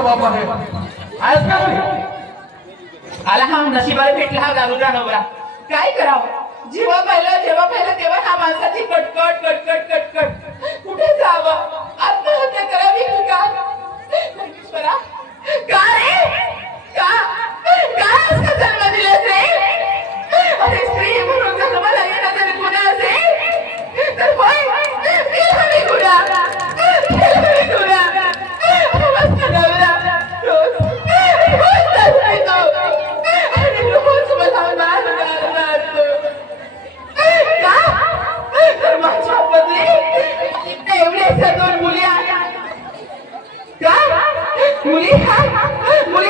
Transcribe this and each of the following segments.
तुझ्या बाप आहे आहेस का घरी? आला हा नशिबाला भेटला हा दारूचा नवरा. काय करावं? जेव्हा पाहिलं तेव्हा हा माणसाची कटकट कटकट कटकट. कुठे जावं? आत्महत्या करावी की काय? परमेश्वरा, का रे? का असं जन्म दिलास रे? अरे स्त्री म्हणून जन्माला येणं तरी गुन्हा असेल तर होय केलं गुन्हा. मस्त नवरा रोज पितो आणि रोज मला मारतो. का? तर माझ्या बदली एवढ्याशा 2 मुली आल्या. का? मुली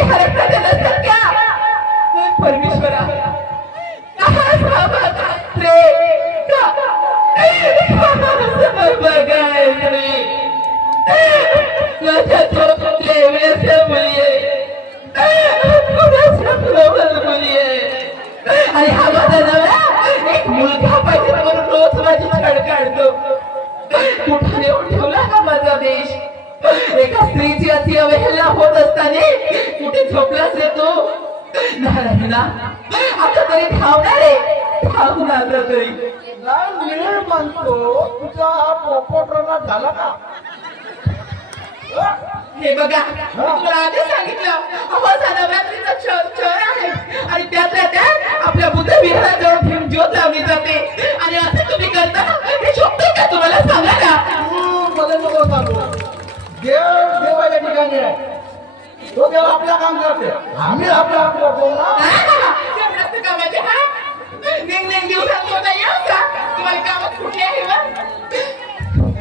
हरकत नसतात का? परमेश्वरा, आणि हा माझा नवरा एक मुलगा पाहिजे म्हणून रोज माझी छळ काढतो. कुठे नेऊन ठेवला हा माझा देश? एका स्त्रीची अति अवहेलना होत असताना कुठे झोपलाच येतो? नाही ना, आता तरी धावणार आहे, धावणार तरी. मी म्हणतो तुझा हा पोपटराना झाला का? हे बघा, मी तुला आधी सांगितलं अहो नवरात्रीचा क्षण आहे आणि त्यातल्या त्यात आपल्या बुद्धविहाराजवळ घेऊन ज्योत लावली जाते आणि असं तुम्ही करता हे शोभतंय का? तुम्हाला सांगा ना. मला नको सांगू. देव देवाच्या ठिकाणी आहे. तो देव आपल्या काम करते, आम्ही आपल्या काम कामाचे हा नेम दिवसात होता येऊ का? तुम्हाला कामात कुठली आहे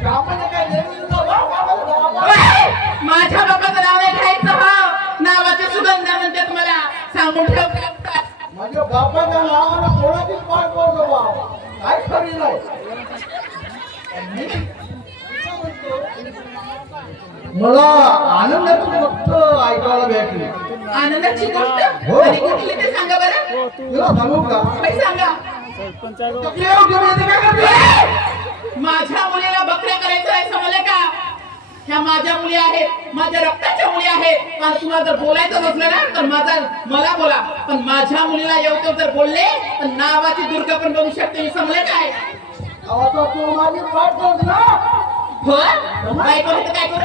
कामाने काय माझ्या बाबाचं नाव नाही घ्यायचं. हा नावाचे सुगंध म्हणतात मला सांगून ठेवतात. माझ्या बापाच्या नावाला कोणाचीच पाय पडतो बाबा, काय खरी नाही. मला आनंदाची गोष्ट ऐकायला भेटली. आनंदाची गोष्ट? आणि कुठली ते सांगा बरं. तुला सांगू का? सांगा. माझ्या मुलीला बकऱ्या करायचं आहे समजलं का? ह्या माझ्या मुली आहेत, माझ्या रक्ताच्या मुली आहेत. आणि तुम्हाला जर बोलायचं नसलं ना तर मला बोला, पण माझ्या मुलीला येऊ जर बोलले तर नावाची दुर्गा पण बनू शकते. मी समजलं काय? तू माझी पाठ ना हो काय करू काय करू